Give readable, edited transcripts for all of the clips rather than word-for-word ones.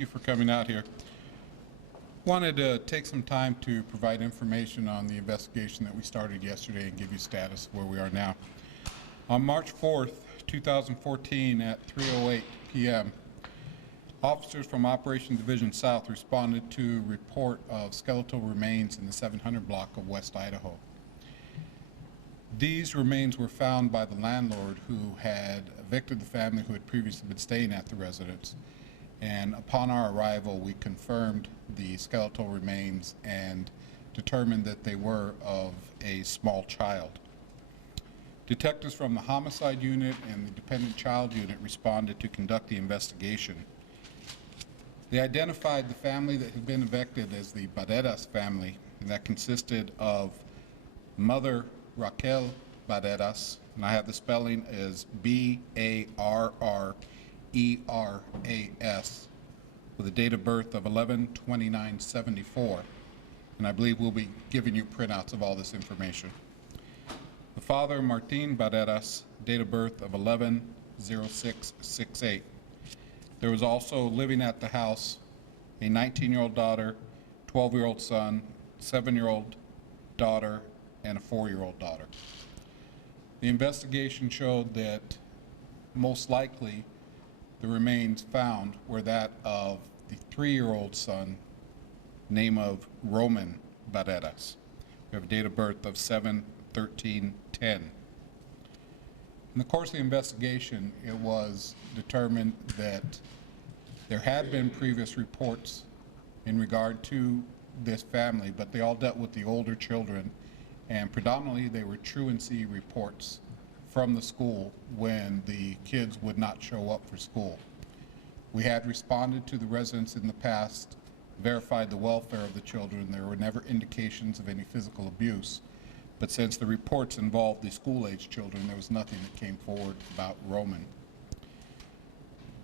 you for coming out here. Wanted to take some time to provide information on the investigation that we started yesterday and give you status of where we are now. On March 4th, 2014 at 3:08 p.m., officers from Operations Division South responded to a report of skeletal remains in the 700 block of West Idaho. These remains were found by the landlord who had evicted the family who had previously been staying at the residence. And upon our arrival, we confirmed the skeletal remains and determined that they were of a small child. Detectives from the homicide unit and the dependent child unit responded to conduct the investigation. They identified the family that had been evicted as the Barreras family, and that consisted of mother Raquel Barreras, and I have the spelling as Barreras, with a date of birth of 11/29/74, and I believe we'll be giving you printouts of all this information. The father, Martin Barreras, date of birth of 11/06/68. There was also living at the house a 19-year-old daughter, 12-year-old son, 7-year-old daughter, and a 4-year-old daughter. The investigation showed that most likely the remains found were that of the 3-year-old son, name of Roman Barreras. We have a date of birth of 7/13/10. In the course of the investigation, it was determined that there had been previous reports in regard to this family, but they all dealt with the older children, and predominantly they were truancy reports from the school when the kids would not show up for school. We had responded to the residents in the past, verified the welfare of the children. There were never indications of any physical abuse, but since the reports involved the school-age children, there was nothing that came forward about Roman.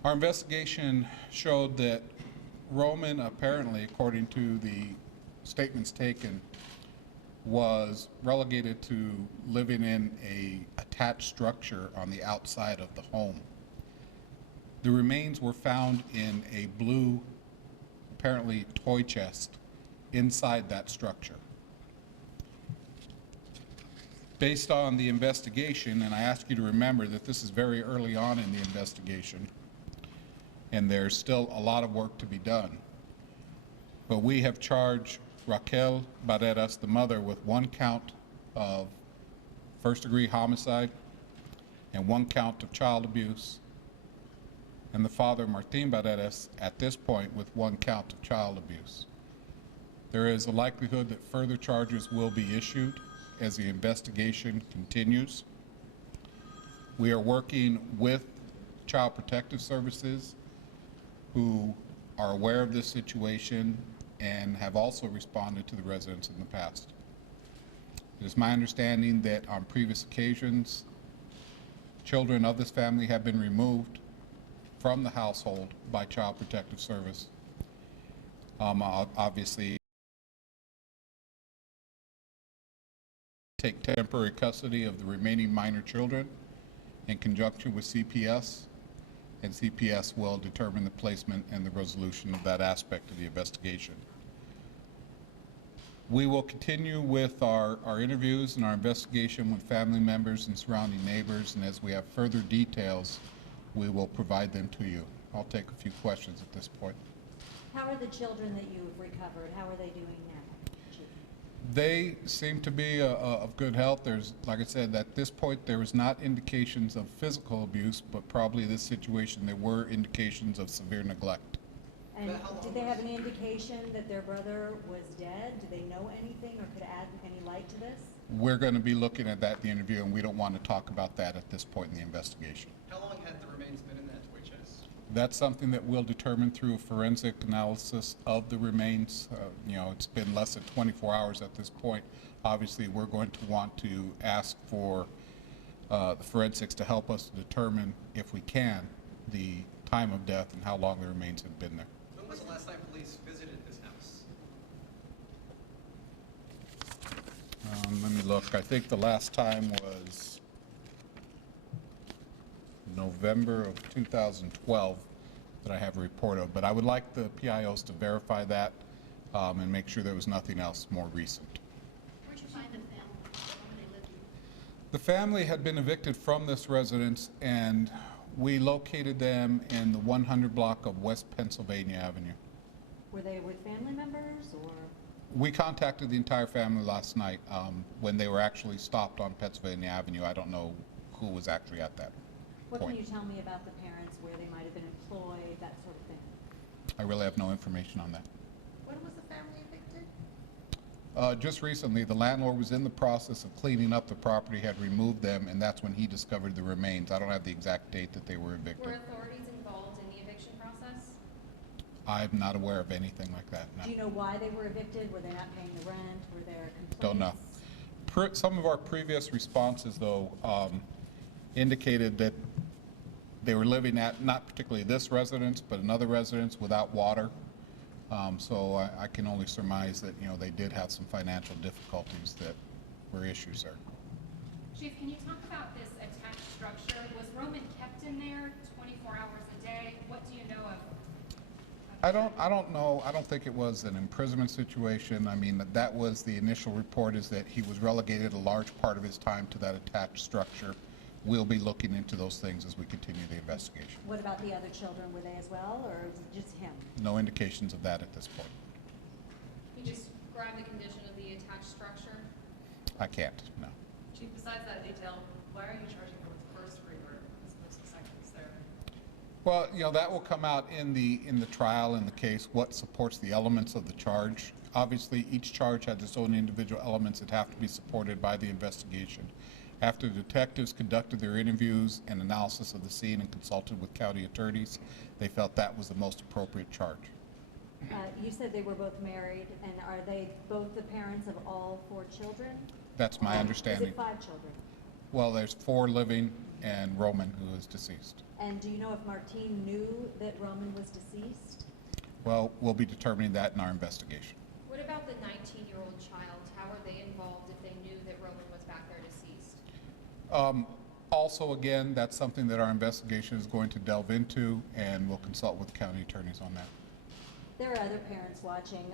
Our investigation showed that Roman, apparently, according to the statements taken, was relegated to living in a attached structure on the outside of the home. The remains were found in a blue, apparently toy chest inside that structure. Based on the investigation, and I ask you to remember that this is very early on in the investigation, and there's still a lot of work to be done, but we have charged Raquel Barreras, the mother, with 1 count of first-degree homicide and 1 count of child abuse, and the father, Martin Barreras, at this point with 1 count of child abuse. There is a likelihood that further charges will be issued as the investigation continues. We are working with Child Protective Services, who are aware of this situation and have also responded to the residents in the past. It is my understanding that on previous occasions, children of this family have been removed from the household by Child Protective Service. Obviously, take temporary custody of the remaining minor children in conjunction with CPS, and CPS will determine the placement and the resolution of that aspect of the investigation. We will continue with our interviews and our investigation with family members and surrounding neighbors, and as we have further details, we will provide them to you. I'll take a few questions at this point. How are the children that you've recovered? How are they doing now, Chief? They seem to be of good health. There's, like I said, at this point there was not indications of physical abuse, but probably this situation there were indications of severe neglect. And did they have any indication that their brother was dead? Do they know anything or could add any light to this? We're going to be looking at that in the interview, and we don't want to talk about that at this point in the investigation. How long had the remains been in that toy chest? That's something that we'll determine through a forensic analysis of the remains. You know, it's been less than 24 hours at this point. Obviously, we're going to want to ask for the forensics to help us determine, if we can, the time of death and how long the remains have been there. When was the last time police visited this house? Let me look. I think the last time was November of 2012. that I have a report of. But I would like the PIOs to verify that and make sure there was nothing else more recent. Where'd you find the family? Where they lived? The family had been evicted from this residence, and we located them in the 100 block of West Pennsylvania Avenue. Were they with family members or? We contacted the entire family last night when they were actually stopped on Pennsylvania Avenue. I don't know who was actually at that What can you point. tell me about the parents, where they might have been employed, that sort of thing? I really have no information on that. When was the family evicted? Just recently, the landlord was in the process of cleaning up the property, had removed them, and that's when he discovered the remains. I don't have the exact date that they were evicted. Were authorities involved in the eviction process? I'm not aware of anything like that, no. Do you know why they were evicted? Were they not paying the rent? Were there complaints? Don't know. Some of our previous responses, though, indicated that they were living at, not particularly this residence, but another residence without water. So I can only surmise that, they did have some financial difficulties that were issues there. Chief, can you talk about this attached structure? Was Roman kept in there 24 hours a day? What do you know of? I don't know. I don't think it was an imprisonment situation. I mean, that was the initial report, is that he was relegated a large part of his time to that attached structure. We'll be looking into those things as we continue the investigation. What about the other children? Were they as well, or was it just him? No indications of that at this point. Can you describe the condition of the attached structure? I can't, no. Chief, besides that detail, why are you charging him with first degree murder as opposed to second? Is there? Well, that will come out in the trial, in the case, what supports the elements of the charge. Obviously, each charge has its own individual elements that have to be supported by the investigation. After the detectives conducted their interviews and analysis of the scene and consulted with county attorneys, they felt that was the most appropriate charge. You said they were both married, and are they both the parents of all 4 children? That's my Or understanding. Is it 5 children? Well, there's 4 living and Roman, who is deceased. And do you know if Martine knew that Roman was deceased? Well, we'll be determining that in our investigation. What about the 19-year-old child? How are they involved if they knew that Roman was back there deceased? Also, again, that's something that our investigation is going to delve into, and we'll consult with county attorneys on that. There are other parents watching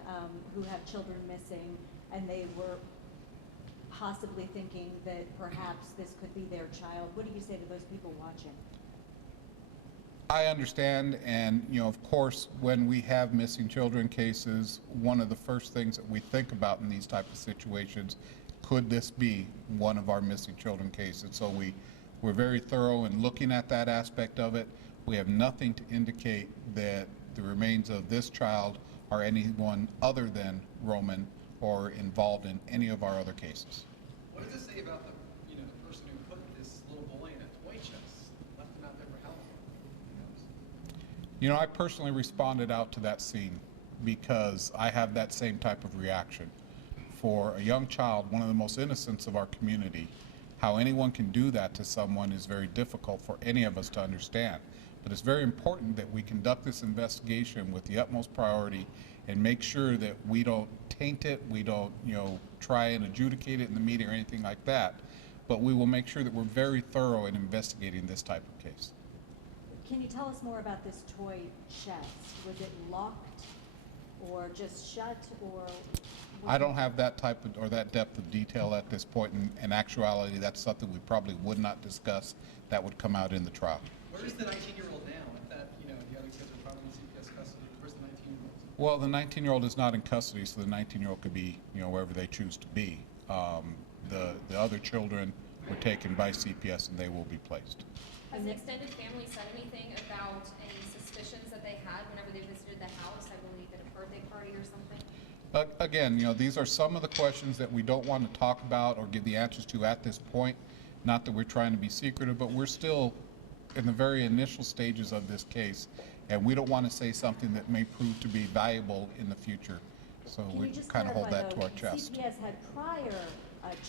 who have children missing, and they were possibly thinking that perhaps this could be their child. What do you say to those people watching? I understand, and of course, when we have missing children cases, one of the first things that we think about in these type of situations, could this be one of our missing children cases? So we're very thorough in looking at that aspect of it. We have nothing to indicate that the remains of this child are anyone other than Roman or involved in any of our other cases. What does it say about the person who put this little boy in a toy chest, left him out there for how long? Who knows? I personally responded out to that scene because I have that same type of reaction. For a young child, one of the most innocents of our community, how anyone can do that to someone is very difficult for any of us to understand. But it's very important that we conduct this investigation with the utmost priority and make sure that we don't taint it, we don't, try and adjudicate it in the media or anything like that. But we will make sure that we're very thorough in investigating this type of case. Can you tell us more about this toy chest? Was it locked or just shut, or? I don't have that type of, or that depth of detail at this point. In actuality, that's something we probably would not discuss. That would come out in the trial. Where is the 19-year-old now? If that, the other kids are probably in CPS custody. Where's the 19-year-old? Well, the 19-year-old is not in custody, so the 19-year-old could be, wherever they choose to be. The other children were taken by CPS and they will be placed. Has the extended family said anything about any suspicions that they had whenever they visited the house? I believe at a birthday party or something? Again, these are some of the questions that we don't want to talk about or give the answers to at this point. Not that we're trying to be secretive, but we're still in the very initial stages of this case, and we don't want to say something that may prove to be valuable in the future. So Can we you just kind of hold clarify, that to our though, chest. CPS had prior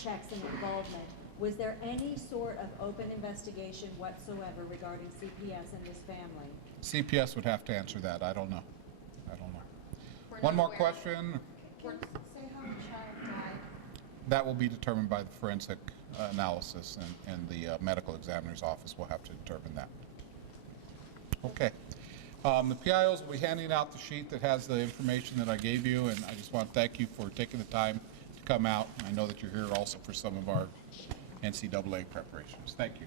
checks and involvement. Was there any sort of open investigation whatsoever regarding CPS and this family? CPS would have to answer that. I don't know. We're One not more aware. question. Can you say how the child died? That will be determined by the forensic analysis, and the medical examiner's office will have to determine that. Okay. The PIOs will be handing out the sheet that has the information that I gave you, and I just want to thank you for taking the time to come out. I know that you're here also for some of our NCAA preparations. Thank you.